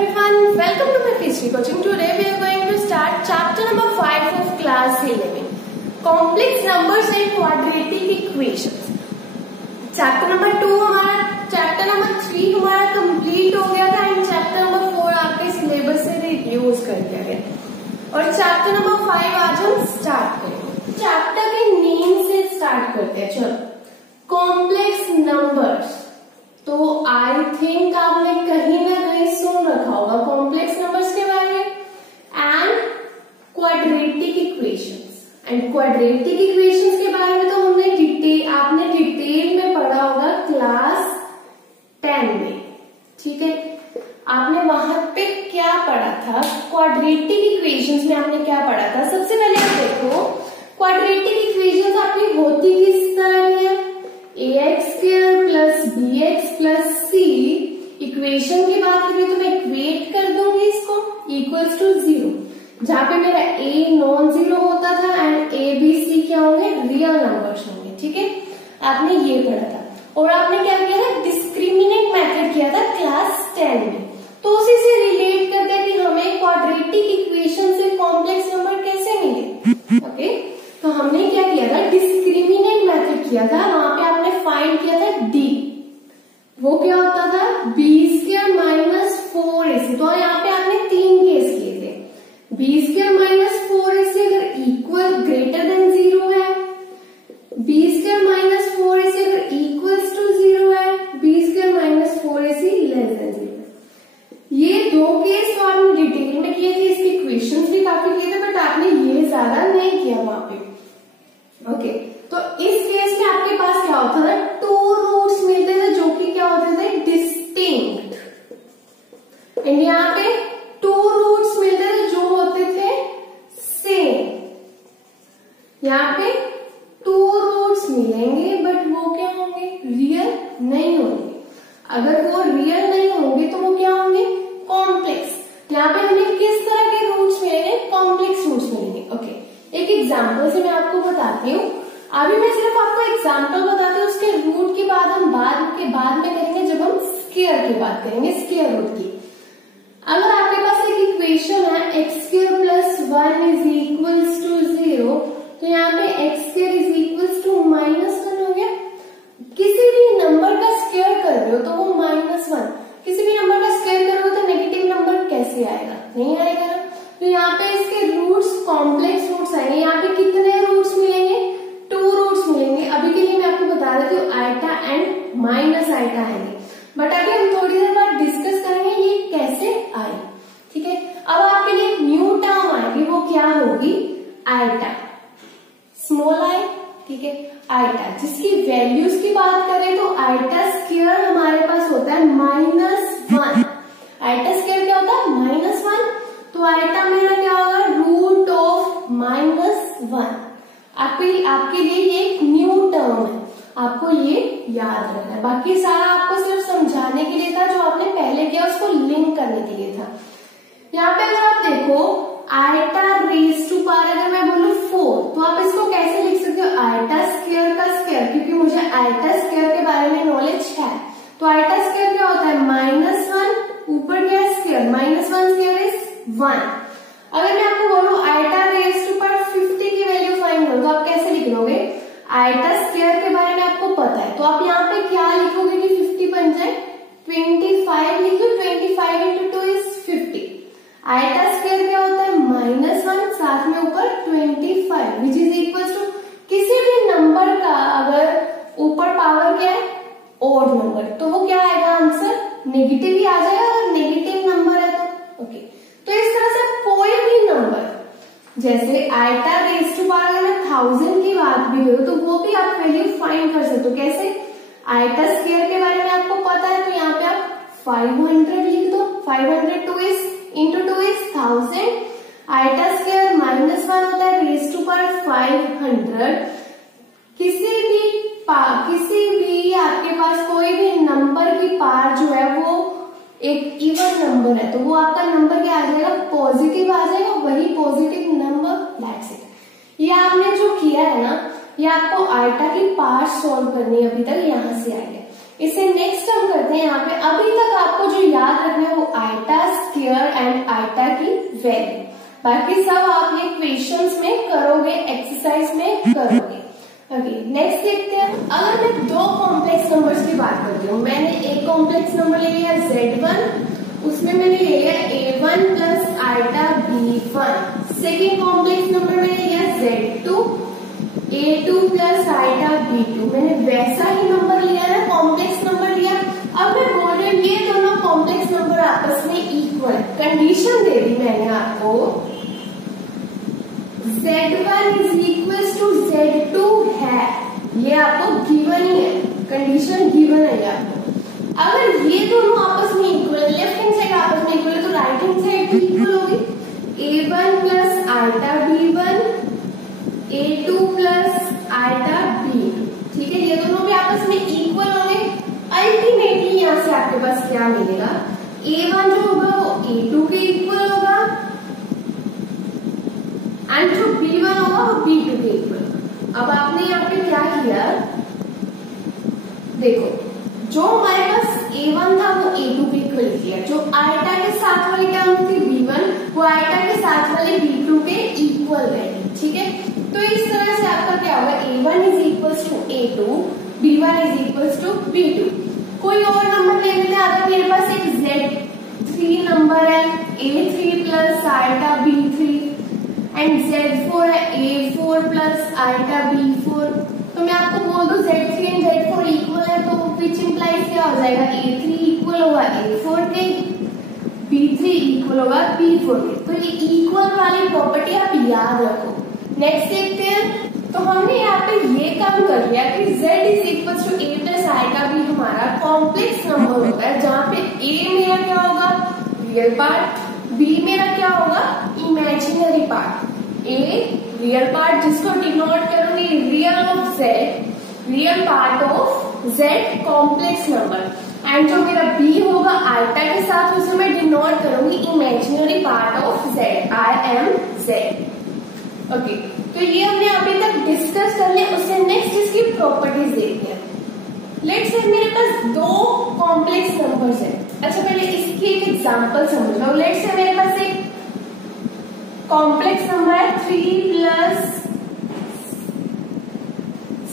everyone, welcome to my PhD coaching. Today we are going to start chapter number 5 of class 11, complex numbers and quadratic equations. Chapter number 2 हमारा, chapter number 3 हमारा complete हो गया था and chapter number 4 आपके syllabus से reduce कर दिया गया और chapter number 5 आज हम स्टार्ट करेंगे. चैप्टर के नेम से स्टार्ट करते हैं. चलो, कॉम्प्लेक्स नंबर्स. तो आई थिंक आपने कहीं ना कहीं सुन रखा होगा कॉम्प्लेक्स नंबर्स के बारे में and quadratic equations. And quadratic equations के बारे में तो आपने डिटेल में पढ़ा होगा क्लास 10 में. ठीक है, आपने वहां पे क्या पढ़ा था? क्वाड्रेटिक इक्वेशंस में आपने क्या पढ़ा था? सबसे पहले आप देखो, क्वाड्रेटिक इक्वेशंस आपकी होती किस तरह की है? ax² plus bx plus c. Equation की बात करें तो मैं इक्वेट कर दूंगी इसको इक्वल्स टू 0, जहां पे मेरा a नॉन जीरो होता था एंड a b c क्या होंगे? रियल नंबर्स होंगे. ठीक है, आपने ये पढ़ा था. और आपने क्या किया था? डिस्क्रिमिनेंट मेथड किया था क्लास 10 में. तो उसी से रिलेट करते हैं कि हमें क्वाड्रेटिक इक्वेशन से कॉम्प्लेक्स नंबर कैसे मिले. ओके, तो हमने क्या किया था? डिस्क्रिमिनेंट मेथड किया था. वहां पे आपने फाइंड किया था d. वो क्या होता था? b² minus 4ac. तो यहाँ पे आपने 3 केस किए थे. b² माइनस 4ac अगर इक्वल ग्रेटर देन 0 है, b² माइनस 4ac अगर इक्वल्स टू 0 है, b² minus 4ac less than 0. ये दो केस तो आपने डिटेल में किए थे. इसके इक्वेशंस भी काफी किए थे, बट आपने ये ज्यादा नहीं किया वहां पे. ओके, तो इस केस में आपके पास क्या होता था? 2 रूट्स मिलते थे जो कि क्या होते थे? डिस्टिंक्ट. एंड यहाँ पे 2 रूट्स मिलते थे जो होते थे सेम. यहाँ पे 2 रूट्स मिलेंगे बट वो क्या होंगे? रियल नहीं होंगे. अगर वो रियल नहीं होंगे तो वो क्या होंगे? कॉम्प्लेक्स. यहाँ पे हमें किस तरह के रूट्स मिलेंगे? कॉम्प्लेक्स रूट्स मिलेंगे. ओके, एक एग्जाम्पल से मैं आपको बताती हूँ. अभी मैं सिर्फ आपको एग्जाम्पल बताती हूँ, उसके रूट की बात हम बाद में करेंगे जब हम स्क्वायर की बात करेंगे, स्क्वायर रूट की. अगर आपके पास एक इक्वेशन है x² plus 1 is equals to 0, तो यहाँ पे x² इज इक्वल्स टू -1 हो गया. किसी भी नंबर का स्क्वायर कर रहे हो तो वो -1. किसी भी नंबर का स्क्वायर करोगे तो नेगेटिव नंबर कैसे आएगा? नहीं आएगा ना. तो यहाँ पे इसके रूट्स कॉम्प्लेक्स रूट्स आएंगे. यहाँ पे कितने रूट्स मिलेंगे? 2 रूट्स मिलेंगे. अभी के लिए मैं आपको बता देती हूँ आइटा एंड माइनस आइटा आएंगे, बट अभी हम थोड़ी देर बाद डिस्कस करेंगे ये कैसे आए. ठीक है, अब आपके लिए एक न्यू टर्म आएगी. वो क्या होगी? Iota, small i. ठीक है, आइटा जिसकी वैल्यूज की बात करें तो आइटा स्क्वायर हमारे पास होता है -1. आइटा स्क्वायर क्या होता है? -1. तो आइटा मेरा क्या होगा? Root of -1. आपके लिए ये एक न्यू टर्म है, आपको ये याद रखना है. बाकी सारा आपको सिर्फ समझाने के लिए था, जो आपने पहले किया उसको लिंक करने के लिए था. यहाँ पे अगर आप देखो आइटा रेज टू पावर, अगर मैं बोलूं 4, तो आप इसको कैसे लिख सकते हो? आइटा स्क्वायर का स्क्वायर, क्योंकि मुझे आइटा स्क्वायर के बारे में नॉलेज है. तो आइटा स्क्वायर क्या होता है? -1 ऊपर क्या है? स्क्वायर. -1 square is 1. अगर मैं आपको बोलूं आइटा रेज टू पावर 50 की वैल्यू फाइंड करो, तो आप कैसे लिख लोगे? आइटा स्क्वायर के बारे में आपको पता है, तो आप यहाँ पे क्या लिखोगे कि 50 बन जाए? 25 लिख लो. 25 इंटू 2 इज 50. आइटा स्क्वायर क्या होता है? -1 साथ में ऊपर 25 विच इज इक्वल टू किसी भी नंबर का अगर ऊपर पावर क्या है? ऑड नंबर, तो वो क्या आएगा? आंसर नेगेटिव ही आ जाएगा अगर नेगेटिव नंबर है तो. ओके, तो इस तरह से कोई भी नंबर, जैसे आइटा रेज टू पावर अगर मैं 1000 की बात भी करूं तो वो भी आप वैल्यू फाइंड कर सकते हो. कैसे? आइटा स्क्वायर के बारे में आपको पता है, तो यहाँ पे आप 500 लिख दो. 500 इंटू 2 इज 1000. आइटा स्क्वायर -1 होता है रेज टू पावर 500. किसी भी आपके पास कोई भी नंबर की पावर जो है वो एक इवन नंबर है, तो वो आपका नंबर क्या आ जाएगा? पॉजिटिव आ जाएगा. वही पॉजिटिव नंबर, दैट्स इट. ये आपने जो किया है ना, ये आपको आइटा की पावर सॉल्व करनी है. अभी तक यहाँ से आएगा. इसे नेक्स्ट हम करते हैं. यहाँ पे अभी तक आपको जो याद रखना है वो आइटा एंड आइटा की वैल्यू। बाकी सब आप ये क्वेश्चंस में करोगे, एक्सरसाइज में करोगे। ओके, नेक्स्ट देखते हैं। अगर मैं दो कॉम्प्लेक्स नंबर्स की बात करती हूँ, मैंने एक कॉम्प्लेक्स नंबर ले लिया Z1, उसमें मैंने ले लिया A1 plus iota B1। Second complex number मैंने लिया Z2, A2 plus iota B2। मैंने वैसा ही नंबर लिया ना, कॉम्प्लेक्स नंबर लिया। अब मैं बोल रही हूँ ये दोनों कॉम्प्लेक्स नंबर आपस में इक्वल है। कंडीशन दे दी मैंने आपको, Z1 is equal to Z2 है, ये आपको गिवन ही है, कंडीशन गिवन है आपको। अगर ये दोनों आपस में इक्वल, लेफ्ट हैंड साइड आपस में इक्वल है तो राइट हैंड साइड भी इक्वल होगी। A1 plus iota B1, A2 plus iota B2, ठीक है, ये दोनों भी आपस में इक्वल होंगे। अल्टीमेटली यहाँ से आपके पास क्या मिलेगा, A1 जो होगा वो A2 के इक्वल होगा एंड जो B1 होगा वो B2 के इक्वल। अब आपने यहाँ पे क्या किया, देखो जो हमारे पास A1 था वो A2 के इक्वल किया, जो आइटा के साथ वाली टर्म थी B1 वो आइटा के साथ वाले B2 के इक्वल रहेगी, ठीक है। तो इस तरह से आपका क्या होगा, A1 is equal to A2, B1 is equal to B2। कोई और नंबर ले लेते हैं। अगर मेरे पास एक Z3 नंबर है, A3 plus iota B3 and Z4 है A4 प्लस आइटा B4, तो मैं आपको बोल दूं Z3 एंड Z4 इक्वल है, तो विच इंप्लाइज क्या हो जाएगा, A3 इक्वल होगा A4 के, B3 इक्वल होगा B4 के। तो ये इक्वल वाली प्रॉपर्टी आप याद रखो। नेक्स्ट देखते हैं। तो हमने यहाँ पे ये काम कर लिया कि Z is equal to A plus iota B हमारा कॉम्प्लेक्स नंबर होता है, जहाँ पे A मेरा क्या होगा, रियल पार्ट, B मेरा क्या होगा, imaginary part. A real part जिसको डिनोट करूंगी real of Z, real part of Z complex number, and जो मेरा B होगा आइटा के साथ उसे मैं डिनोट करूंगी imaginary part of Z, I am Z। Okay, तो ये हमने अभी तक डिस्कस कर लिया। उससे नेक्स्ट इसकी प्रॉपर्टीज देखते हैं। लेट्स से मेरे पास दो कॉम्प्लेक्स नंबर्स है। अच्छा, पहले इसकी एक एग्जांपल समझ लो। लेट्स से मेरे पास एक कॉम्प्लेक्स नंबर है 3 प्लस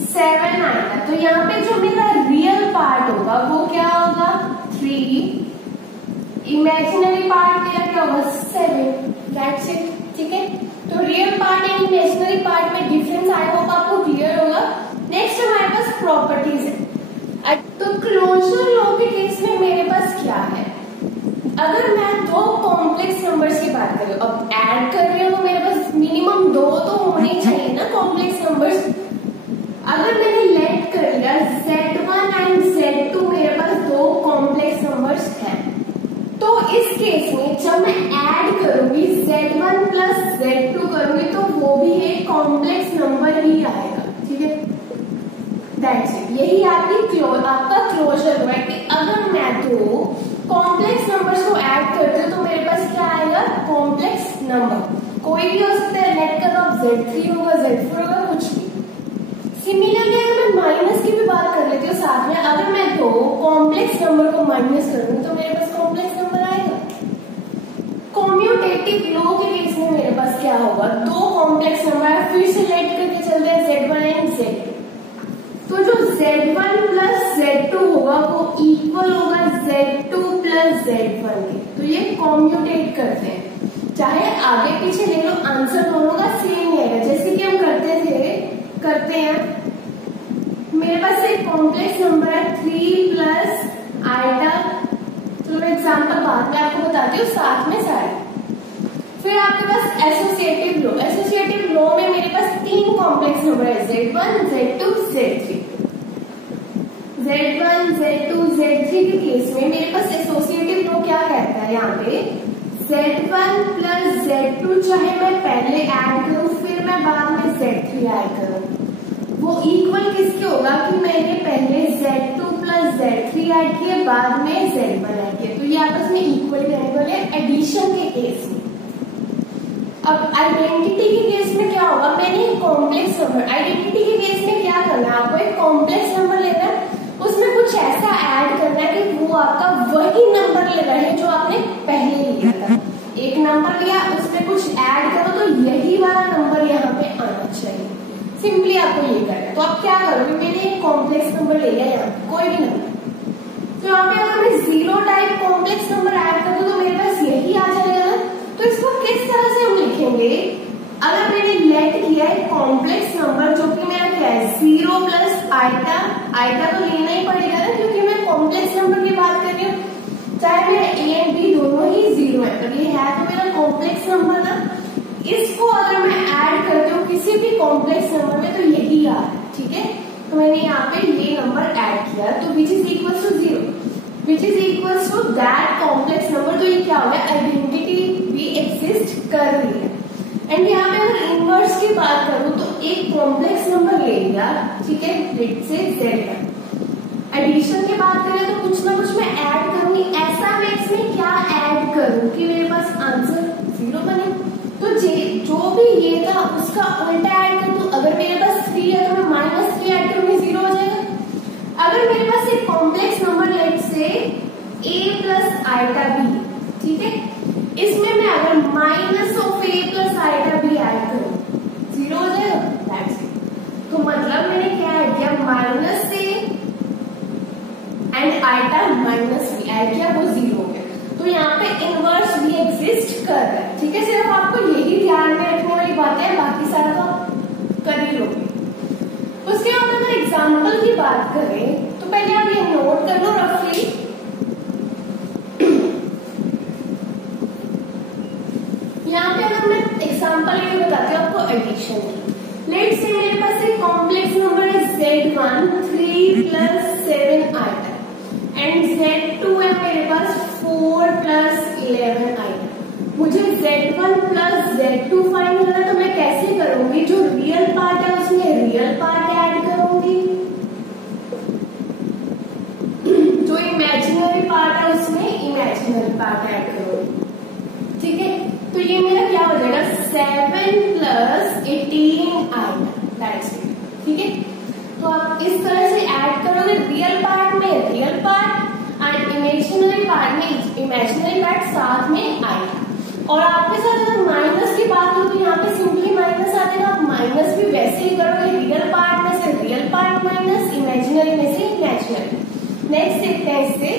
7 आएगा, तो यहाँ पे जो मेरा रियल पार्ट होगा वो क्या होगा, 3, इमेजिनरी पार्ट मेरा क्या होगा 7, दैट्स इट, ठीक है। तो real part and imaginary part में डिफरेंस आई होप आपको क्लियर होगा। नेक्स्ट हमारे पास प्रॉपर्टीज है। तो क्लोजर लॉ के केस में मेरे पास क्या है, अगर मैं दो कॉम्प्लेक्स नंबर्स की बात करूं, अब ऐड कर रही हूं तो मेरे पास मिनिमम दो तो होने चाहिए ना कॉम्प्लेक्स नंबर्स। अगर मैंने लेट कर लिया Z1 एंड Z2 मेरे पास दो कॉम्प्लेक्स नंबर्स हैं, तो इस केस में जब मैं ऐड करूंगी Z1 प्लस Z2 करूंगी तो वो भी एक कॉम्प्लेक्स नंबर ही आएगा, ठीक है। दैट्स इट, यही आपका क्लोजर हुआ है कि अगर मैं दो कॉम्प्लेक्स नंबर्स को ऐड करते हो तो मेरे पास क्या आएगा, कॉम्प्लेक्स नंबर। कोई भी हो सकता है, लेट करो अब Z3 होगा, Z4 होगा, कुछ भी। सिमिलरली अगर मैं माइनस की भी बात कर लेती हूँ साथ में, अगर मैं दो कॉम्प्लेक्स नंबर को माइनस करूंगी तो मेरे पास कॉम्प्लेक्स नंबर आएगा। कॉम्यूटेटिव लॉ के केस में मेरे पास क्या होगा, दो कॉम्प्लेक्स नंबर है, फिर से लेट करके चलते हैं Z1 एंड Z2, तो जो Z1 प्लस Z2 होगा वो इक्वल होगा Z2 प्लस Z1 के। तो ये कॉम्यूटेट करते हैं, चाहे आगे पीछे ले लो, आंसर दोनों का सेम ही आएगा। जैसे कि हम करते हैं मेरे पास एक कॉम्प्लेक्स नंबर है 3 प्लस आइटा, चलो मैं एग्जाम्पल बाद में आपको बताती हूँ, साथ में सारे। फिर आपके पास एसोसिएटिव लॉ में मेरे पास तीन कॉम्प्लेक्स नंबर है Z1, Z2, Z3। Z1, Z2, Z3 के केस में मेरे पास एसोसिएटिव लॉ क्या कहता है, यहाँ पे Z1 प्लस Z2 चाहे मैं पहले ऐड करूं फिर मैं बाद में Z3 ऐड करूं, वो इक्वल किसके होगा कि मैंने पहले Z2 प्लस Z3 ऐड किए बाद में Z1 ऐड किया, तो ये आपस में इक्वल रहने वाले एडिशन के केस में। अब आइडेंटिटी के केस में क्या होगा, मैंने एक कॉम्प्लेक्स नंबर, आइडेंटिटी के केस में क्या करना है, आपको एक कॉम्प्लेक्स नंबर लेना है, उसमें कुछ ऐसा ऐड करना है कि वो आपका वही नंबर ले रहे जो आपने पहले लिया था। एग्जाम्पल लिया, उसमें कुछ ऐड करो तो यही वाला नंबर यहाँ पे आना चाहिए। सिंपली आपको ये करना है। तो आप क्या करोगे, मैंने एक कॉम्प्लेक्स नंबर ले लिया यहाँ कोई भी नंबर, तो यहाँ पे अगर मैं 0 टाइप कॉम्प्लेक्स नंबर ऐड कर दूं तो मेरे पास यही आ जाएगा ना। तो इसको किस तरह से हम लिखेंगे, अगर मैंने लेट किया है कॉम्प्लेक्स नंबर जो कि मेरा क्या है 0 प्लस आइटा, आइटा तो लेना ही पड़ेगा ना क्योंकि मैं कॉम्प्लेक्स नंबर की बात कर रही हूँ, चाहे मेरा ए एंड बी दोनों ही 0 है, तो ये है तो मेरा कॉम्प्लेक्स नंबर ना। इसको अगर मैं ऐड करती हूँ किसी भी कॉम्प्लेक्स नंबर में तो यही आ रहा है, ठीक है। तो मैंने यहाँ पे ये नंबर ऐड किया तो which is equal to 0, which is equal to that complex number. तो ये क्या हो गया, आइडेंटिटी भी एग्जिस्ट कर रही है। एंड यहाँ पे अगर इनवर्स की बात करूँ तो एक कॉम्प्लेक्स नंबर ले लिया, ठीक है, लेट्स से Z1। एडिशन की बात करें तो कुछ ना कुछ मैं ऐड करूंगी, ऐसा मैं इसमें क्या ऐड करूं कि मेरे पास आंसर 0 बने। तो जो भी ये था उसका उल्टा ऐड कर दूं, अगर मेरे पास 3 है तो मैं -3 ऐड करूंगी 0 हो जाएगा। अगर मेरे पास एक complex number let say a plus iota b, ठीक है, इसमें मैं अगर minus of a plus iota b add करूं 0 हो जाएगा, दैट्स इट। तो मतलब मैंने क्या ऐड किया, माइनस से and iota minus b add किया, वो 0 हो गया। तो यहाँ पे इनवर्स भी एग्जिस्ट कर रहा है, ठीक है। सिर्फ आपको यही ध्यान में रखने वाली बात है, बाकी सारा तो आप कर ही लोगे। उसके बाद अगर एग्जाम्पल की बात करें तो पहले आप ये नोट कर लो रफली। यहाँ पे अगर मैं एग्जाम्पल ये बताती हूँ आपको एडिशन की, लेट्स से मेरे पास एक कॉम्प्लेक्स नंबर है Z1 3 plus 7 iota and Z2 है मेरे पास 4 प्लस 11 आइटा। मुझे Z1 प्लस Z2 फाइंड करना है, तो मैं कैसे करूंगी, जो रियल पार्ट है उसमें रियल पार्ट ऐड करूंगी, जो इमेजिनरी पार्ट है उसमें इमेजिनरी पार्ट ऐड करूंगी, ठीक है। तो ये मेरा क्या हो जाएगा 7 प्लस 18 आइटा, दैट्स इट, ठीक है। तो आप इस तरह से ऐड करोगे, रियल पार्ट में real part and imaginary part में इमेजिनरी पार्ट साथ में आएगा। और आपके साथ अगर माइनस की बात हो तो यहाँ पे सिंपली माइनस आ जाएगा, आप माइनस भी वैसे ही करोगे, रियल पार्ट में से रियल पार्ट माइनस, इमेजिनरी में से इमेजिनरी। नेक्स्ट देखते हैं इससे।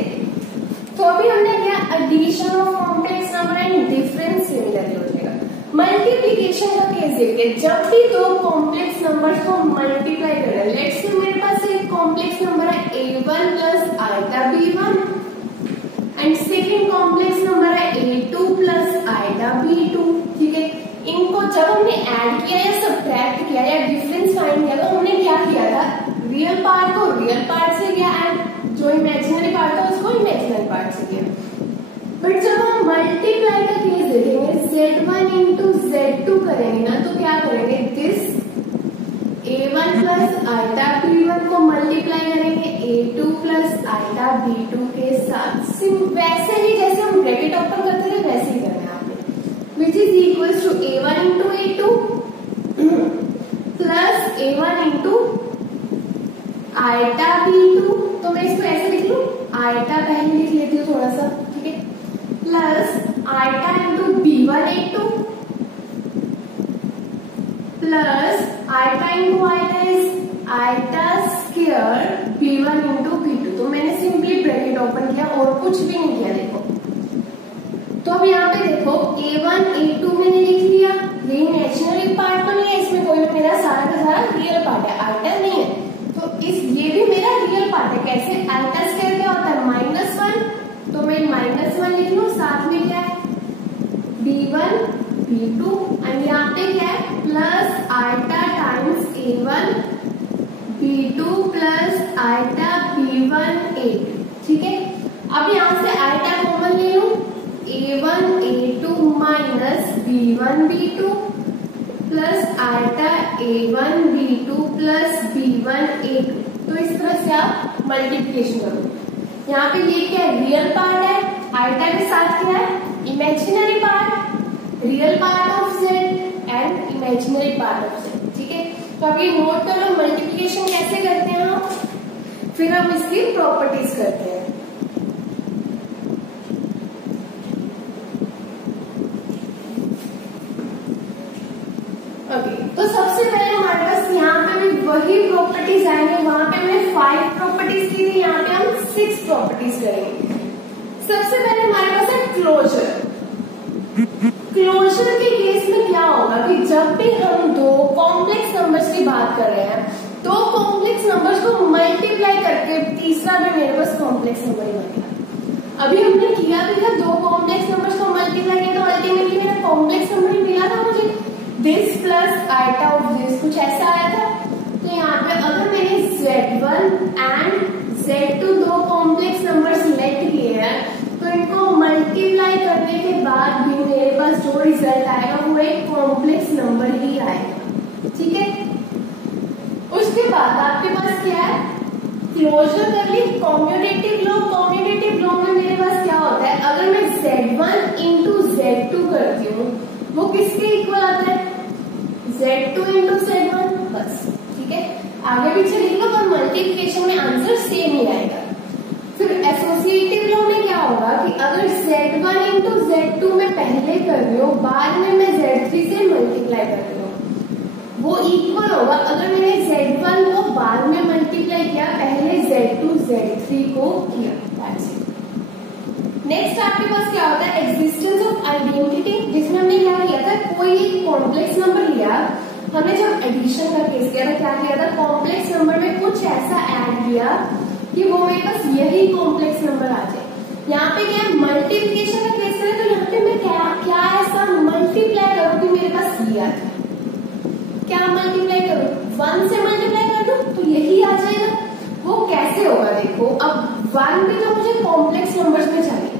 तो अभी हमने क्या, addition of complex number and difference similarly हो जाएगा। मल्टीप्लीकेशन का केस देखिए, जब भी दो कॉम्प्लेक्स नंबर्स को मल्टीप्लाई कर रहे हैं, लेट्स से मेरे पास एक कॉम्प्लेक्स नंबर है a1 plus iota b1 and second complex number है a2 प्लस आइटा b2, ठीक है। इनको जब हमने ऐड किया या सब्ट्रैक्ट किया या डिफरेंस फाइंड किया तो हमने क्या किया था, रियल पार्ट को रियल पार्ट से किया एंड जो इमेजिनरी पार्ट था उसको इमेजिनरी पार्ट से किया। बट जब हम मल्टीप्लाई का केस देखेंगे, Z1 इंटू Z2 करेंगे ना, तो क्या करेंगे, this a1 plus iota b1 को मल्टीप्लाई करेंगे a2 प्लस आइटा b2 के साथ, वैसे ही जैसे हम ब्रैकेट ओपन करते थे वैसे ही करना है आपने, which is equal to a1 into a2 plus a1 into iota b2। तो मैं इसको ऐसे लिख लू, आइटा पहले लिख लेती हूँ थोड़ा सा, ठीक है, plus iota into b1 a2 plus iota into iota is iota square b1 into b2। तो मैंने सिंपली ब्रैकेट ओपन किया और कुछ भी नहीं किया, देखो। तो अब यहाँ पे देखो a1 a2 मैंने लिख लिया, ये इमेजिनरी पार्ट तो नहीं है, इसमें कोई भी मेरा सारा का सारा रियल पार्ट है, आइटा नहीं है। तो ये भी मेरा रियल पार्ट है, कैसे, आइटा स्क्वायर क्या होता है -1, तो मैं -1 लिख लू, साथ में क्या है b1 b2 एंड यहाँ पे क्या है plus iota times a1 b2 plus iota b1 a2, ठीक है। अब यहाँ से आइटा कॉमन ले लू, a1 a2 minus b1 b2 plus iota a1 b2 plus b1 a2। तो इस तरह से आप मल्टीप्लिकेशन करो। यहाँ पे ये क्या है, रियल पार्ट है, आइटा के साथ क्या है, imaginary part, real part of z and imaginary part of z, ठीक है। तो अब ये नोट करो मल्टीप्लिकेशन कैसे करते हैं हम, फिर हम इसकी प्रॉपर्टीज करते हैं। वही प्रॉपर्टीज आएंगे। वहां पे हमने 5 प्रॉपर्टीज की थी, यहाँ पे हम 6 प्रॉपर्टीज करेंगे। सबसे पहले हमारे पास है क्लोजर। क्लोजर के केस में क्या होगा कि जब भी हम दो कॉम्प्लेक्स नंबर्स की बात कर रहे हैं, दो कॉम्प्लेक्स नंबर्स को मल्टीप्लाई करके तीसरा भी मेरे पास कॉम्प्लेक्स नंबर ही बनेगा। अभी हमने किया भी था, दो कॉम्प्लेक्स नंबर्स को मल्टीप्लाई किया तो अल्टीमेटली मेरा कॉम्प्लेक्स नंबर ही मिला था मुझे, this plus iota of this, कुछ ऐसा आया था। तो यहाँ पे अगर मैंने Z1 एंड Z2 दो कॉम्प्लेक्स नंबर सिलेक्ट किए हैं तो इनको मल्टीप्लाई करने के बाद भी मेरे पास जो रिजल्ट आएगा वो एक कॉम्प्लेक्स नंबर ही आएगा। ठीक है, उसके बाद आपके पास क्या है, क्लोजर कर ली। कॉम्यूटेटिव लॉ, कॉम्यूटेटिव लॉ में मेरे पास क्या होता है, अगर मैं Z1 इंटू Z2 करती हूँ वो किसके इक्वल आता है, Z2 इंटू Z1 बस। ठीक है, आगे पीछे लिख लो पर मल्टीप्लिकेशन में आंसर सेम ही आएगा। फिर एसोसिएटिव लॉ में क्या होगा कि अगर Z1 इंटू Z2 में पहले कर रही हूँ, बाद में मैं Z3 से मल्टीप्लाई कर रही हूँ, वो इक्वल होगा अगर मैंने Z1 को बाद में मल्टीप्लाई किया, पहले Z2 Z3 को किया। नेक्स्ट आपके पास क्या होता है, एग्जिस्टेंस ऑफ आइडेंटिटी, जिसमें हमने क्या किया था, कोई कॉम्प्लेक्स नंबर लिया, हमने जब एडिशन का केस किया था क्या किया था, कॉम्प्लेक्स नंबर में कुछ ऐसा ऐड किया कि वो मेरे पास यही कॉम्प्लेक्स नंबर आ जाए। यहाँ पे क्या है, मल्टीप्लिकेशन का केस करें तो यहाँ पे मैं क्या ऐसा मल्टीप्लाई करूँ कि मेरे पास ये आ जाए। क्या मल्टीप्लाई करूँ, 1 से मल्टीप्लाई कर दूं तो यही आ जाएगा। वो कैसे होगा देखो, अब 1 भी तो मुझे कॉम्प्लेक्स नंबर्स में चाहिए,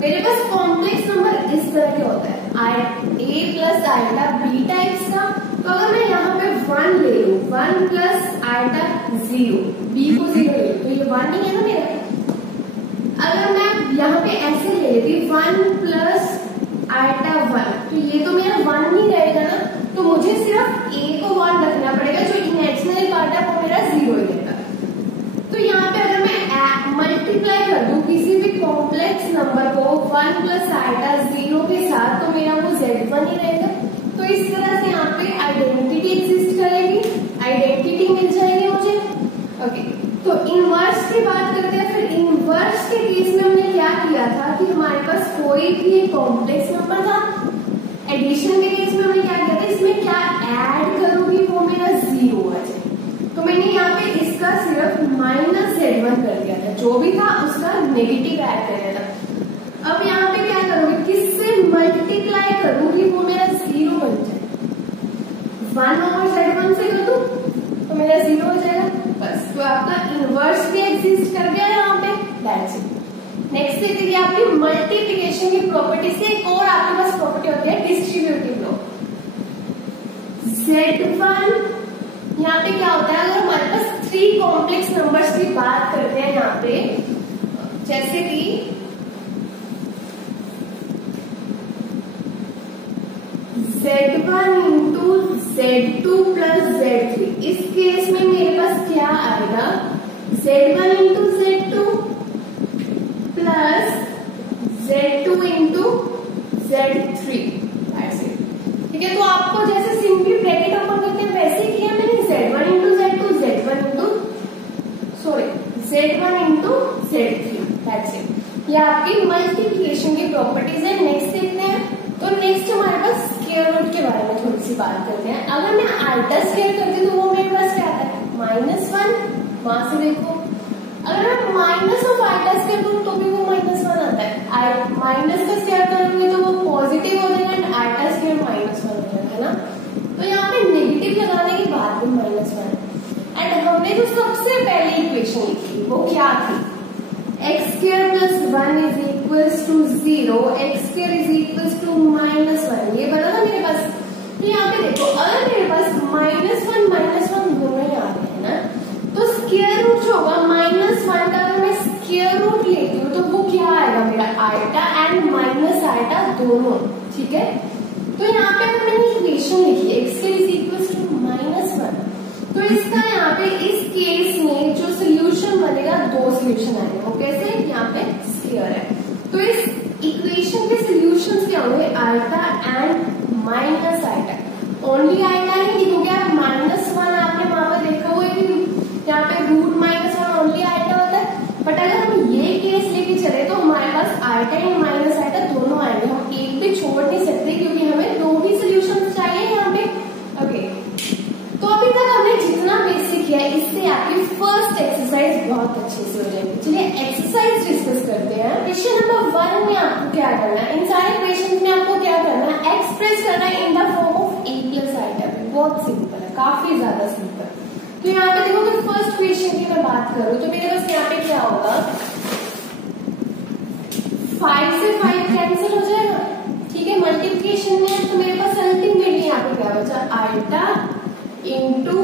मेरे पास कॉम्प्लेक्स नंबर इस तरह के होता है, a plus iota b types का। तो अगर मैं यहाँ पे 1 ले लूं, 1 प्लस आइटा 0, b को 0 ले लूं तो ये 1 नहीं है ना मेरा। अगर मैं यहाँ पे ऐसे ले लेती 1 प्लस आइटा 1 तो ये तो मेरा 1 नहीं रहेगा ना, तो मुझे सिर्फ a को 1 रखना पड़ेगा, जो इमेजिनरी पार्ट है वो मेरा 0 ही रहेगा। तो यहाँ पे अगर मैं मल्टीप्लाई कर दूं किसी भी कॉम्प्लेक्स नंबर को 1 प्लस आइटा 0 के साथ तो मेरा वो Z1 ही रहेगा। तो इस तरह से यहाँ पे आइडेंटिटी एग्जिस्ट करेगी, आइडेंटिटी मिल जाएगी मुझे। ओके, तो इनवर्स की बात करते हैं। फिर इनवर्स के केस में हमने क्या किया था कि हमारे पास कोई भी कॉम्प्लेक्स नंबर था, एडिशन के केस में हमने क्या किया था, इसमें क्या ऐड करूंगी वो मेरा 0 आ जाए। तो मैंने यहाँ पे इसका सिर्फ -Z1 कर दिया था, जो भी था उसका नेगेटिव ऐड कर दिया था। अब यहाँ पे क्या करूंगी, किससे मल्टीप्लाई करूंगी वो मेरा 0 बन जाए, 1/Z1 से कर दूं तो मेरा 0 हो जाएगा बस। तो आपका इनवर्स भी एग्जिस्ट कर गया यहाँ पे, दैट्स इट। नेक्स्ट देखिए आपकी मल्टीप्लिकेशन की प्रॉपर्टी से एक और आपके पास प्रॉपर्टी होती है डिस्ट्रीब्यूटिव लॉ। Z1 यहाँ पे क्या होता है, अगर हमारे पास 3 कॉम्प्लेक्स नंबर्स की बात करते हैं यहाँ पे, जैसे कि Z1 into Z2 plus Z3, इस केस में मेरे पास क्या आएगा, Z1 into Z2 plus Z2 into Z3। ठीक है, तो आपको जैसे सिंपली ब्रैकेट ओपन करते हैं वैसे किया मैंने, Z1 into Z2 Z1 into Z3, that's it. ये आपकी मल्टीप्लिकेशन की प्रॉपर्टीज है। नेक्स्ट देखते हैं, तो नेक्स्ट हमारे पास स्क्वायर रूट के बारे में थोड़ी सी बात करते हैं। अगर मैं आइटा स्क्वायर करती हूँ तो वो मेरे पास क्या आता है, -1। वहां से देखो, अगर मैं माइनस ऑफ आइटा स्क्वायर करूँ तो भी वो -1 आता है। माइनस का स्क्वायर करूंगी तो वो पॉजिटिव हो जाएगा एंड आइटा स्क्वायर -1 हो जाएगा ना। तो यहाँ पे नेगेटिव लगाने के बाद में -1। एंड हमने जो सबसे पहले इक्वेशन लिखी वो क्या थी, x² + 1 is equals to 0, x² is equals to -1, ये बना था मेरे पास। तो यहाँ पे देखो, अगर मेरे पास -1 दोनों ही आ रहे हैं ना, तो स्क्वायर रूट जो होगा -1 का अगर मैं स्क्वायर रूट लेती हूँ तो वो क्या आएगा मेरा, आइटा एंड माइनस आइटा दोनों। ठीक है, तो यहाँ पे अगर मैंने इक्वेशन लिखी है x² इज इक्वल्स टू -1, तो इसका यहाँ पे इस केस में जो सोल्यूशन बनेगा, 2 सोल्यूशन आएंगे। वो कैसे, यहाँ पे स्क्वायर है तो इस इक्वेशन के सोल्यूशंस क्या होंगे, iota and minus iota. Only iota ही लिखोगे आप, -1 आपने वहां पर देखा यहाँ पे root minus one only iota होता है। बट अगर हम ये केस लेके चले तो हमारे पास आइटा एंड माइनस आइटा दोनों आएंगे, हम एक भी छोड़ नहीं सकते क्योंकि हमें दो ही सोल्यूशन चाहिए यहाँ पे। ओके, तो अभी तक हमने जितना बेसिक किया इससे आपकी फर्स्ट एक्सरसाइज बहुत अच्छे से हो जाएगी। चलिए एक्सरसाइज डिस्कस करते हैं। क्वेश्चन नंबर 1 में आपको क्या करना है, इन सारे क्वेश्चन में आपको क्या करना है, एक्सप्रेस करना है in the form of a plus iota. बहुत सिंपल है, काफी ज्यादा सिंपल। तो यहाँ पे देखो कि फर्स्ट क्वेश्चन की मैं बात करूं तो मेरे पास यहाँ पे क्या होगा, 5 से 5 कैंसिल हो जाएगा, ठीक है। मल्टीप्लिकेशन में तो मेरे पास अल्टीमेटली यहाँ पे क्या बचा, आइटा इंटू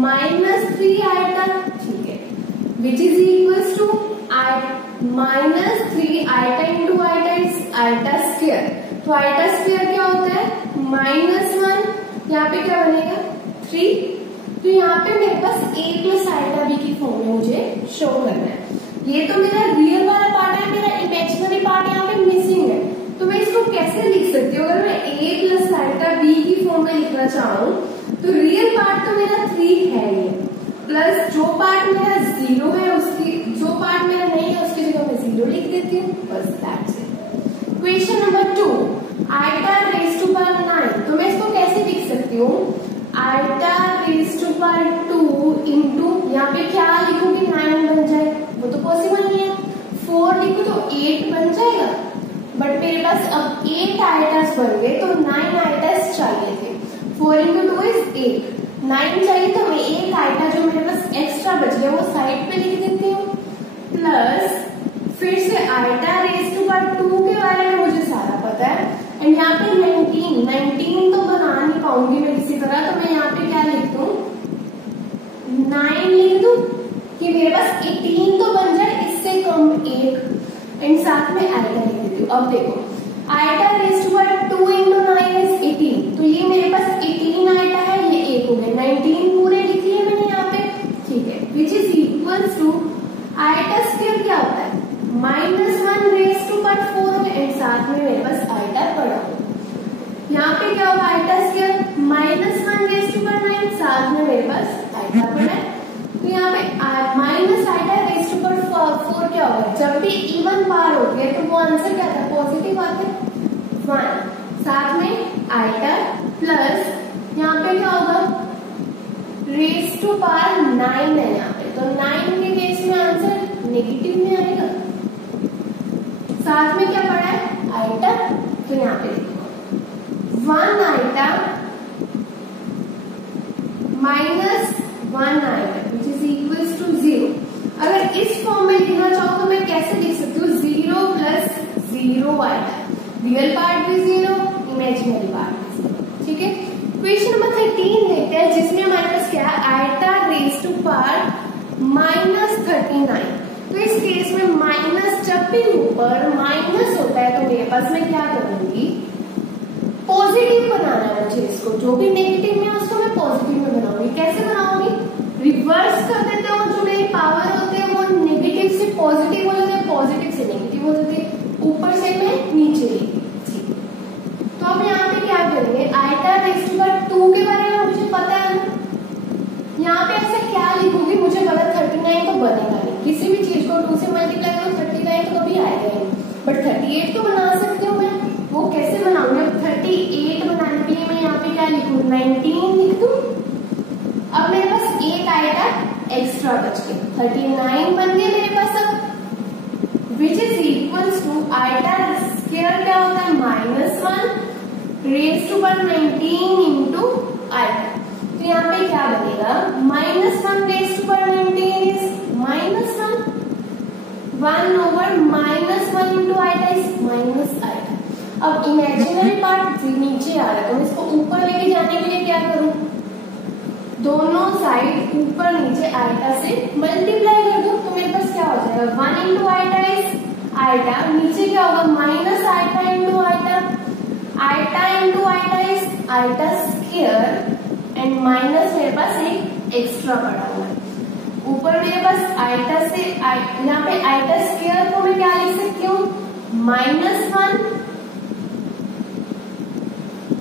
-3 आइटा, ठीक है, which is equal to -3 iota into iota is iota square. तो आइटा स्क्वायर क्या होता है, -1, यहाँ पे क्या बनेगा 3। तो यहाँ पे मेरे पास a प्लस आइटा b की फॉर्म में मुझे शो करना है। ये तो मेरा रियल वाला पार्ट है, मेरा इमेजिनरी पार्ट यहाँ पे मिसिंग है। तो मैं इसको कैसे लिख सकती हूँ, अगर मैं a प्लस आइटा b की फॉर्म में लिखना चाहूँ तो रियल पार्ट तो मेरा 3 है ये, प्लस जो पार्ट मेरा 0 है उसकी, जो पार्ट मेरा नहीं है उसकी जगह मैं 0 लिख देती हूँ, बस that's it. Question number 2, iota raise to power 9। तो मैं इसको कैसे लिख सकती हूँ, iota raise to power 2 into, यहाँ पे क्या लिखूंगी 9 बन जाए, वो तो पॉसिबल नहीं है। 4 लिखूं तो 8 बन जाएगा, बट मेरे पास अब 8 आइटास बन गए तो 9 आइटास चाहिए थे। 4 इंटू 2 इज 8, 9 चाहिए तो मैं एक आइटा जो मेरे पास एक्स्ट्रा बच गया वो साइड पे लिख देती हूँ, प्लस फिर से आइटा रेज़ टू पावर 2 के बारे में मुझे सारा पता है। एंड यहाँ पे 19 तो बना नहीं पाऊंगी मैं किसी तरह, तो मैं यहाँ पे क्या लिख दूं, 9 लिख दूं कि मेरे पास 18 तो बन जाए, इससे कम 1, एंड साथ में आइटा लिख देती हूँ। अब देखो iota raise to power 2 into 9 is 18, तो ये मेरे पास 18 आइटा है, ये 1 हो गए, 19 पूरे लिख लिए मैंने यहाँ पे, ठीक है, which is equal to iota square क्या होता है, -1 रेज़ टू पावर 4 हो गए, एंड साथ में मेरे पास आइटा पड़ा हो। यहाँ पे क्या होगा, iota square -1 raise to power 9, साथ में मेरे पास आइटा पड़ा है। तो यहाँ पे minus iota raise to power 4 क्या होगा, जब भी इवन पावर होती है तो वो आंसर क्या था, पॉजिटिव आते 1, साथ में आइटा प्लस यहाँ पे क्या होगा, रेज़ टू पावर 9 है यहाँ पे, तो 9 के केस में आंसर नेगेटिव में आएगा, साथ में क्या पड़ा है आइटा। तो यहाँ पे देखो 1 iota -1 iota which is equal to 0। अगर इस फॉर्म में लिखना चाहो तो मैं कैसे लिख सकती हूँ, 0 प्लस 0 आइटा, रियल पार्ट भी 0, इमेजिनरी पार्ट भी 0, ठीक है। क्वेश्चन नंबर 13 देखते हैं, जिसमें हमारे पास क्या है, आइटा रेज़ टू पावर -39। तो इस केस में माइनस, जब भी ऊपर माइनस होता है तो मेरे पास मैं क्या करूंगी, पॉजिटिव बनाना है मुझे इसको, जो भी नेगेटिव में उसको मैं पॉजिटिव में बनाऊंगी। कैसे बनाऊंगी, रिवर्स कर देते हो, जो मेरी पावर होते हैं वो नेगेटिव से पॉजिटिव हो जाते हैं, पॉजिटिव से नेगेटिव हो जाते हैं, ऊपर से मैं नीचे लिखी। तो अब यहाँ पे क्या करेंगे, आइटा रेज़ टू पावर 2 के बारे में मुझे पता है, यहाँ पे ऐसे क्या लिखूंगी मुझे पता, 39 तो बनेगा नहीं, किसी भी चीज को 2 से मल्टीप्लाई करो 39 तो कभी आएगा नहीं, बट 38 तो बना सकती हूँ मैं। वो कैसे बनाऊंगी, 38 बनाने के लिए मैं यहाँ पे क्या लिखूँ, 19 लिख दूँ। अब मेरे पास एक आइटा एक्स्ट्रा बच गया, 39 बन गए मेरे पास अब, which is equal to iota square क्या होता है, -1 raise to power 19 into iota. तो यहाँ पे क्या बनेगा, -1 raise to power 19 is -1, 1 over -1 into iota is minus iota. अब इमेजिनरी पार्ट नीचे आ रहा है तो मैं इसको ऊपर लेके जाने के लिए क्या करूं, दोनों साइड ऊपर नीचे आइटा से मल्टीप्लाई कर दूं, तो मेरे पास क्या हो जाएगा, 1 इंटू आइटा इज आइटा, नीचे क्या होगा, minus iota into iota, iota into iota is iota square, and minus मेरे पास एक एक्स्ट्रा पड़ा हुआ है, ऊपर मेरे पास आइटा से यहाँ पे आइटा स्क्वायर को मैं क्या लिख सकती हूँ, -1,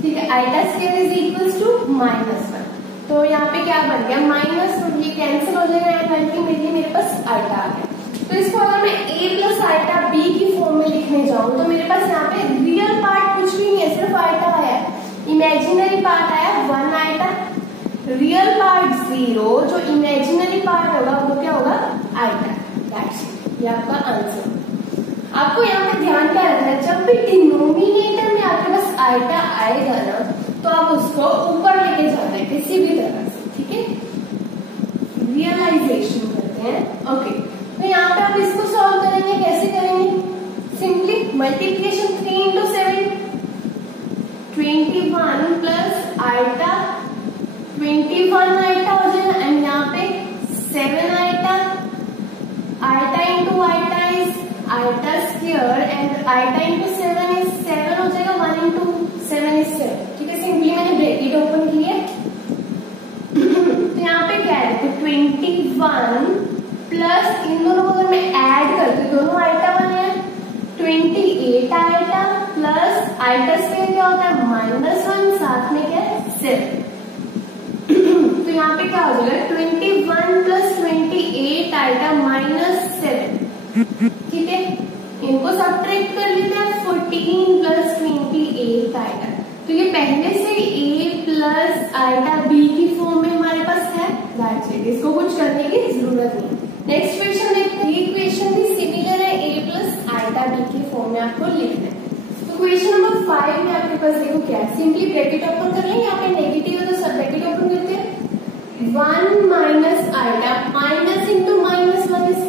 ठीक है, iota square is equal to -1। तो यहाँ पे क्या बन गया, माइनस, ये कैंसिल हो जाएगा एंड अल्टीमेटली मेरे पास आइटा आ गया। तो इसको अगर मैं a प्लस आइटा b की फॉर्म में लिखने जाऊं तो मेरे पास यहाँ पे रियल पार्ट कुछ भी नहीं है, सिर्फ आइटा आया है। इमेजिनरी पार्ट आया 1 आइटा, रियल पार्ट 0, जो इमेजिनरी पार्ट होगा वो क्या होगा आइटा। दैट्स इट, ये आपका आंसर। आपको यहाँ पे ध्यान क्या रखना है, जब भी डिनोमिनेटर में आपके पास आइटा आएगा ना तो आप उसको ऊपर लेके जाना है किसी भी तरह से, ठीक है। रियलाइजेशन करते हैं, ओके। तो यहाँ पे आप इसको सॉल्व करेंगे, कैसे करेंगे, simply multiplication 3 into 7, 21 plus iota 21 iota हो जाएगा एंड यहाँ पे 7 iota, iota into iota is iota square and iota into 7 is 7 हो जाएगा, 1 इंटू 7 इज 7, ठीक है। सिंपली मैंने ब्रैकेट ओपन की है तो यहाँ पे क्या है, तो 21 प्लस इन दोनों को अगर मैं ऐड करती हूँ, दोनों आइटा बने हैं, 28 आइटा प्लस आइटा स्क्वायर क्या होता है -1, साथ में क्या है 7। तो यहाँ पे क्या हो जाएगा 21 प्लस 28 आइटा -7, ठीक है। इनको सब्ट्रैक्ट कर लेते हैं, 14 प्लस 28 आइटा। तो ये पहले से a प्लस आइटा b की फॉर्म में हमारे पास है, दैट्स इट, इसको कुछ करने की जरूरत नहीं। नेक्स्ट क्वेश्चन देखते हैं, ये क्वेश्चन भी सिमिलर है, a प्लस आइटा b की फॉर्म में आपको लिखना है। तो क्वेश्चन नंबर 5 में आपके पास देखो क्या है, सिंपली ब्रैकेट ओपन कर लेंगे, यहाँ पे नेगेटिव है तो सब ब्रैकेट ओपन करते हैं, 1 minus iota, minus into -1 is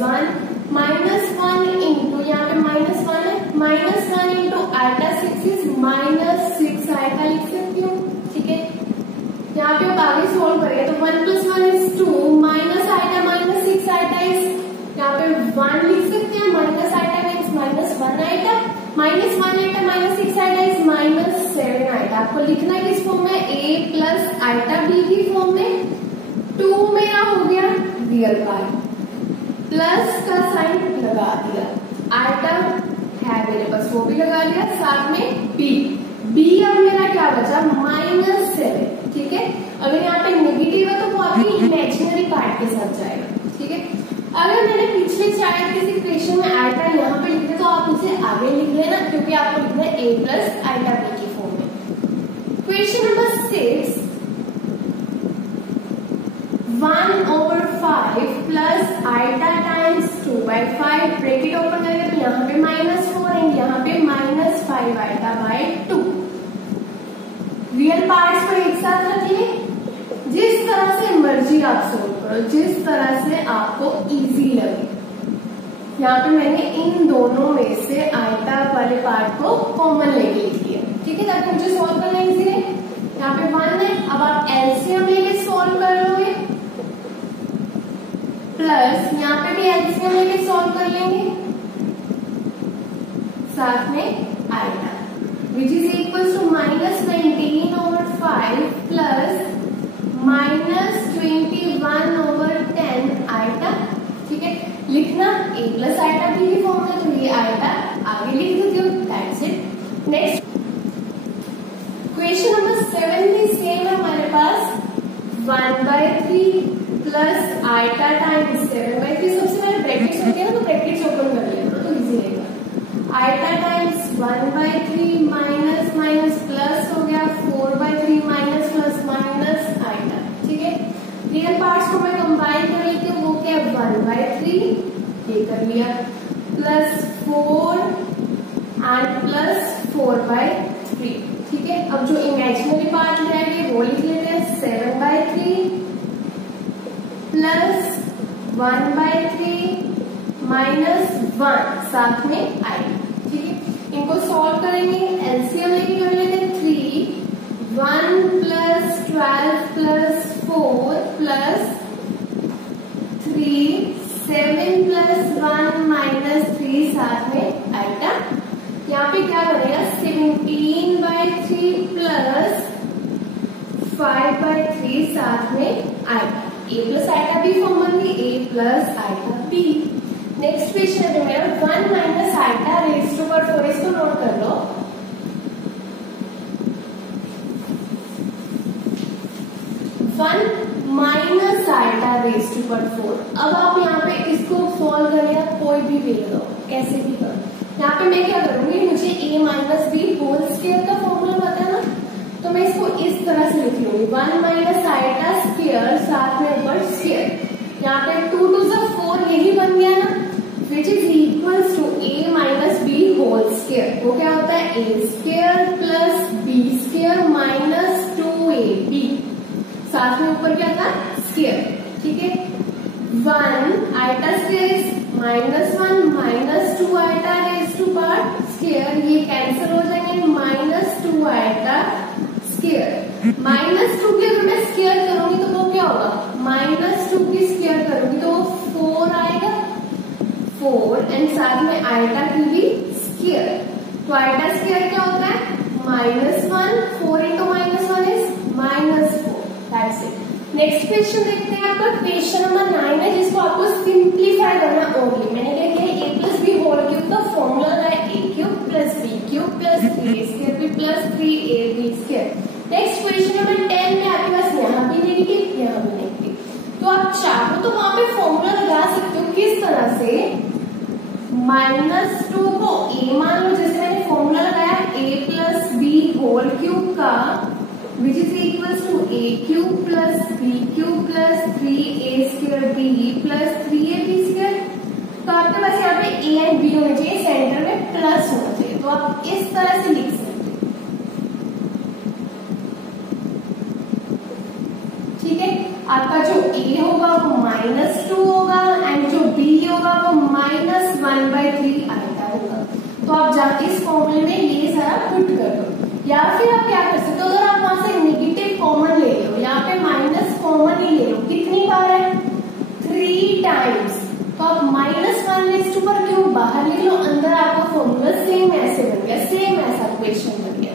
+1, -1 इंटू यहाँ पे -1 है, -1 इंटू आइटा 6 इज -6 आइटा लिख सकती हूँ, ठीक है। यहाँ पे आप आगे सोल्व करेंगे तो 1 + 1 is 2, minus iota -6 iota is यहाँ पे 1 लिख सकते हैं, minus iota means -1 iota, -1 iota -6 iota is -7 iota. आपको लिखना है किस फॉर्म में, a प्लस आइटा b की फॉर्म में। 2 मेरा हो गया रियल पार्ट, प्लस का साइन लगा दिया, आइटा है मेरे पास वो भी लगा लिया, साथ में b अब मेरा क्या बचा -7, ठीक है। अगर यहाँ पे नेगेटिव है तो वो आपकी इमेजिनरी पार्ट के साथ जाएगा, ठीक है। अगर मैंने पिछले शायद किसी क्वेश्चन में आइटा यहाँ पे लिखे तो आप उसे आगे लिख लेना, क्योंकि आपको लिखना है a प्लस आइटा b की फॉर्म में। Question number 6, 1/5 plus iota times 2/5, bracket open करेंगे तो यहाँ पे -4 एंड यहाँ पे -5 आइटा बाय 2। रियल पार्ट्स को एक साथ रखिए, जिस तरह से मर्जी आप सोल्व करो, जिस तरह से आपको इजी लगे। यहाँ पे मैंने इन दोनों में से आइटा वाले पार्ट को कॉमन लेके लिख दिया, ठीक है, ताकि मुझे सोल्व करना इजी है। यहाँ पे 1 है, अब आप एलसीएम लेके सोल्व कर लोगे, प्लस यहाँ पे भी एलसीएम लेके सोल्व कर लेंगे, साथ में iota which is equal to -19/5 plus -21/10 iota, ठीक है। लिखना a प्लस आइटा b की फॉर्म में, तो ये आइटा आगे लिख देती हूँ, that's it. Next question number 7 भी सेम है हमारे पास, 1/3 प्लस आइटा टाइम्स 7/3। सबसे पहले ब्रैकेट्स होते हैं ना, तो ब्रैकेट्स ओपन कर लेना तो इजी रहेगा। Iota times 1/3 minus minus plus हो गया, 4/3 माइनस प्लस माइनस आइटा, ठीक है। रियल पार्ट्स को मैं कंबाइन कर लेती हूँ, वो क्या 1/3 ये कर लिया, प्लस 4 एंड प्लस 4/3, ठीक है। अब जो इमेजिनरी पार्ट रहेंगे वो लिख लेते हैं, 7/3 प्लस 1/3 -1 साथ में आइटा, ठीक है। इनको सॉल्व करेंगे, एलसीएम लेके कर लेते हैं, 3 1 प्लस 12 प्लस 4 प्लस 3 7 प्लस 1 -3 साथ में आइटा। यहाँ पे क्या बनेगा 17/3 प्लस 5/3 साथ में iota, a plus iota B फॉर्म बन गई, a plus iota B. Next question है मेरा 1 minus iota raise to power 4, इसको नोट कर लो। 1 माइनस आइटा टू पावर 4। अब आप यहाँ पे इसको सॉल्व करें, आप कोई भी वे लो, कैसे भी करो। यहाँ पे मैं क्या करूंगी, मुझे a minus B whole square का फॉर्मूला पता है ना, तो मैं इसको इस तरह से लिख लूंगी 1 माइनस आइटा स्क्वायर साथ में ऊपर स्क्वायर। यहाँ पे 2 टू 4 यही बन गया ना, which is equals to a minus B whole square. वो क्या होता है a square plus b square minus 2ab, साथ में ऊपर क्या था स्क्वायर। ठीक है, 1 iota square -1 minus 2 iota raise to power square, ये कैंसिल हो जाएंगे, -2 आइटा स्क्वायर। -2 की अगर मैं स्क्वायर करूंगी तो वो क्या होगा, -2 की स्क्वायर करूंगी तो 4 आएगा, 4 एंड साथ में आइटा की भी स्क्वायर। तो आइटा स्क्वायर क्या होता है -1, 4 into -1 is -4। That's it. Next question देखते हैं आपका क्वेश्चन नंबर 9 है, जिसको आपको सिंप्लीफाई करना ओनली। मैंने क्या किया, a plus B whole cube का फॉर्मूला है a cube plus b cube plus 3a square B plus 3ab square. Next question number 10 में आपके पास यहाँ भी नेगेटिव यहाँ भी नेगेटिव, तो आप चाहो तो वहां पे फॉर्मूला लगा सकते हो। किस तरह से, -2 को a मान लो, जैसे मैंने फॉर्मूला लगाया a plus B whole cube का which is equals to a cube plus b cube plus 3a square b plus 3ab square। तो आपके पास यहाँ पे a एंड b होना चाहिए, सेंटर में प्लस होना चाहिए, तो आप इस तरह से लिख सकते हैं। ठीक है, आपका जो a होगा वो -2 होगा एंड जो b होगा वो -1/3 आएगा होगा। तो आप जाके इस फॉर्मूले में ये सारा पुट कर दो, या फिर आप क्या कर सकते हो, अगर आप वहां से नेगेटिव कॉमन ले लो, यहाँ पे माइनस कॉमन ही ले लो, कितनी बार है 3 टाइम्स, तो आप -1 पर क्यों बाहर ले लो, अंदर आपका फॉर्मूला सेम ऐसे बन गया, सेम ऐसा क्वेश्चन बन गया।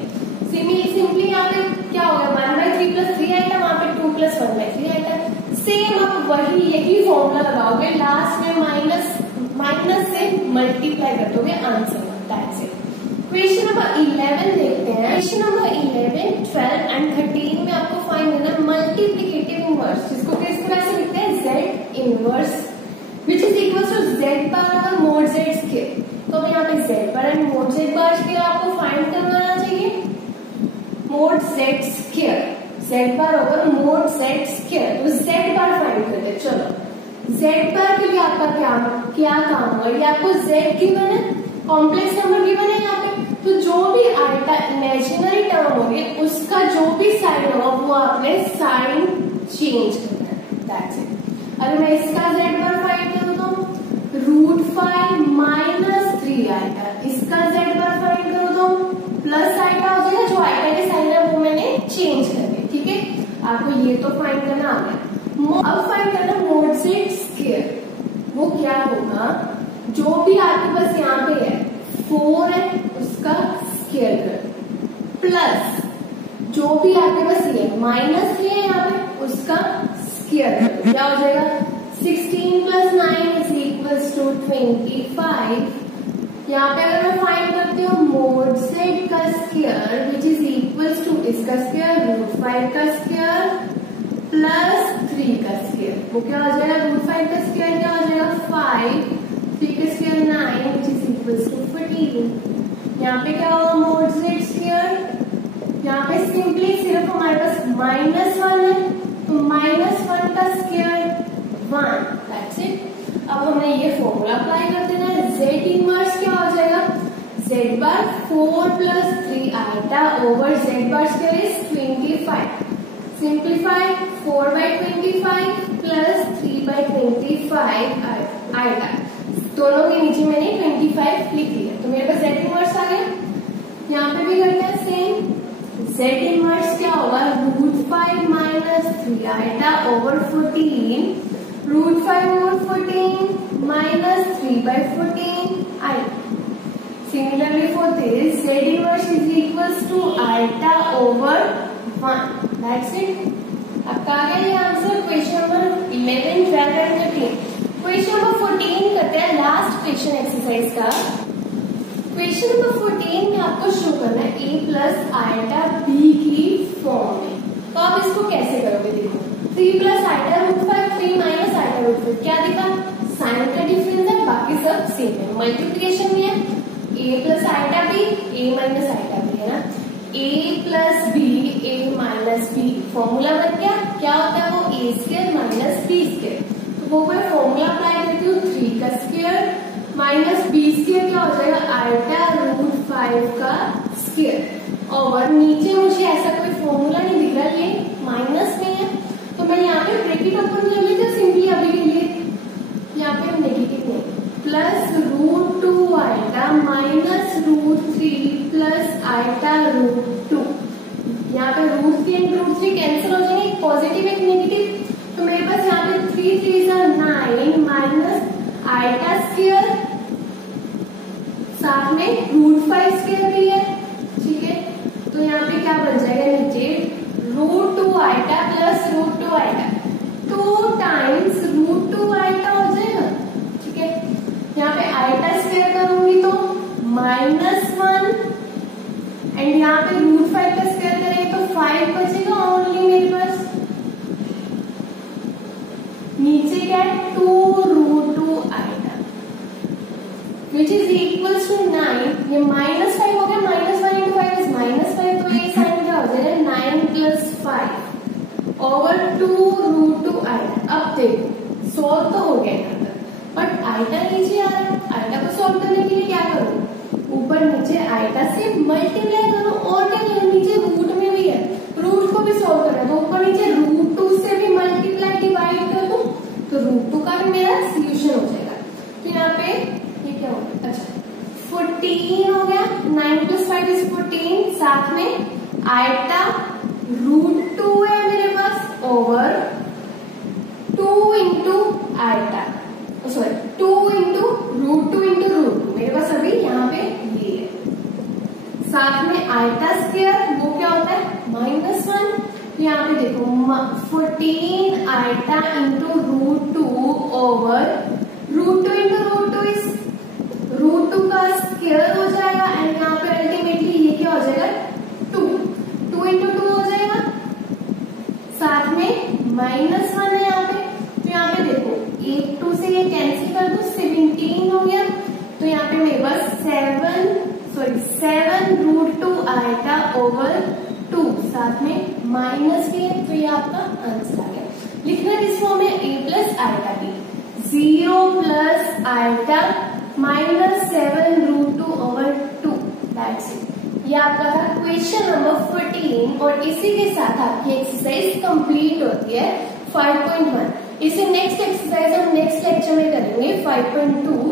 सिंपली यहाँ पे क्या हो गया 1/3 प्लस 3 आइटा, वहां पे 2 प्लस 1/3 आइटा, सेम आप वही यही फॉर्मूला लगाओगे, लास्ट में माइनस से मल्टीप्लाई कर दोगे answer. That's it. Question number 11 देखते हैं। क्वेश्चन नंबर 11, 12 एंड 13 में आपको फाइंड करना है मल्टीप्लिकेटिव इनवर्स, जिसको किस तरह से लिखते हैं z inverse which is equal to z bar और मोड z स्क्वायर। तो अब यहाँ पे z bar and mod z bar square आपको फाइंड करना आना चाहिए, mod z square, z bar over mod z square, तो z बार फाइंड करते हैं। चलो z बार के लिए आपका क्या काम होगा, ये आपको z गिवन है, कॉम्प्लेक्स नंबर गिवन है यहाँ पे, तो जो भी आइटा इमेजिनरी टर्म होगी उसका जो भी साइन होगा वो आपने साइन चेंज करना है। That's it. अगर मैं इसका z बार फाइंड करूँ तो √5 - 3 आइटा, इसका z बार फाइंड करूँ तो प्लस आइटा हो जाएगा, जो आइटा के साइन है वो मैंने चेंज कर दिया। ठीक है, आपको ये तो फाइंड करना आ गया। अब फाइंड करना मोड z स्क्वायर, वो क्या होगा, जो भी आपके पास यहाँ पे है 4 है उसका स्क्वायर कर, प्लस जो भी आपके पास ये माइनस है यहाँ पे उसका स्क्वायर कर, क्या हो जाएगा 16 + 9 इज इक्वल्स टू 25। यहाँ पे अगर मैं फाइंड करती हूँ मोड z का square which is equals to इसका स्क्वायर √5 का स्क्वायर प्लस 3 का स्क्वायर, वो क्या हो जाएगा √5 का स्क्वायर क्या हो जाएगा 5, 3 का square 9 which is equals to 14। यहाँ पे क्या होगा मोड z स्क्वायर, यहाँ पे सिंपली सिर्फ हमारे पास -1 है तो -1 का स्क्वायर 1। That's it. अब हमने ये फॉर्मूला अप्लाई कर देना है, z इनवर्स क्या हो जाएगा z bar 4 + 3 iota over z bar square is 25। Simplify 4/25 plus 3/25 iota, दोनों के नीचे मैंने 25 लिख दिया, तो मेरे पास z इनवर्स आ गया। यहाँ पे भी करते हैं सेम, z इनवर्स क्या होगा √5 - 3 iota over 14, √5 over 14 - 3/14 iota. Similarly for this, z inverse is equals to iota over 1. That's it. अब आ गया ये answer question number 11, 12 and 13। Question number 14 करते हैं, लास्ट क्वेश्चन एक्सरसाइज का। क्वेश्चन नंबर 14 में आपको शो करना है a प्लस आइटा b की फॉर्म में। तो आप इसको कैसे करोगे, देखो 3 + आइटा √5, 3 - आइटा ए माइनस आइटा बी है ना, ए प्लस बी ए माइनस बी फॉर्मूला बन गया। क्या होता है वो ए स्क्वायर माइनस बी स्क्वायर, तो वो मैं फॉर्मूला अप्लाई करती हूँ 3 का स्क्वायर माइनस बी स्क्वायर क्या हो जाएगा आइटा रूट 5 का स्क्वायर। और नीचे मुझे ऐसा कोई फॉर्मूला नहीं दिख रहा, ये माइनस में है तो मैं यहाँ पे ब्रैकेट ओपन कर लेती हूँ सिंपली अभी के लिए, यहाँ पे नेगेटिव नहीं, plus root 2 iota minus root 3 plus iota root 2। यहाँ पे रूट 3 एंड रूट 3 कैंसिल हो जाएंगे, एक पॉजिटिव एक नेगेटिव, तो मेरे पास यहाँ पे 3 3 9 माइनस आइटा स्क्वायर साथ में रूट 5 स्क्वायर भी है, ठीक है। तो यहाँ पे क्या बन जाएगा नीचे root 2 iota plus root 2 iota 2 times root 2 iota हो जाएगा, ठीक है। यहाँ पे आइटा स्क्वायर करूंगी तो -1 एंड यहाँ पे रूट 5 का स्क्वायर करेंगे तो 5 बचेगा ओनली मेरे पास। नीचे क्या है 2 root 2 iota which is equals to 9। ये -5 हो गया, -1 into 5 is -5, तो ये साइन क्या हो जाएगा 9 + 5 ओवर 2 रूट 2 आइटा। अब देखो सोल्व तो हो गया यहाँ तक, बट आइटा नीचे आ रहा है, आइटा को सोल्व करने के लिए क्या करूँ ऊपर नीचे आइटा से मल्टीप्लाई करो, और क्या करूँ नीचे रूट में भी है रूट को भी सोल्व करना है, तो ऊपर नीचे रूट 2 से भी मल्टीप्लाई डिवाइड कर दूं तो रूट 2 का भी मेरा सोल्यूशन हो जाएगा। तो यहाँ पे ये क्या हो गया, अच्छा 14 हो गया, 9 + 5 is 14, साथ में आइटा रूट 2 है मेरे पास over 2 into iota, sorry 2 into root 2 into root 2 मेरे पास अभी यहाँ पे ये है, साथ में आइटा स्क्वायर वो क्या होता है -1। यहाँ पे देखो 14 iota into root 2 over root 2 into root 2 इस रूट 2 का स्क्वायर हो जाएगा एंड यहाँ पे अल्टीमेटली ये क्या हो जाएगा 2 इंटू 2 हो जाएगा, साथ में -1 है यहाँ पे। तो यहाँ पे देखो 8 2 से ये कैंसिल कर दो 17 हो गया, तो यहाँ पे मेरे पास 7 रूट 2 आइटा ओवर 2 साथ में माइनस के, तो ये आपका आंसर आ गया। लिखना किस फॉर्म में a plus iota b 0 plus iota -7 root 2 over 2, that's it. ये आपका था क्वेश्चन नंबर 14 और इसी के साथ आपकी एक्सरसाइज कंप्लीट होती है 5.1। इसे नेक्स्ट एक्सरसाइज हम नेक्स्ट लेक्चर में करेंगे 5.2।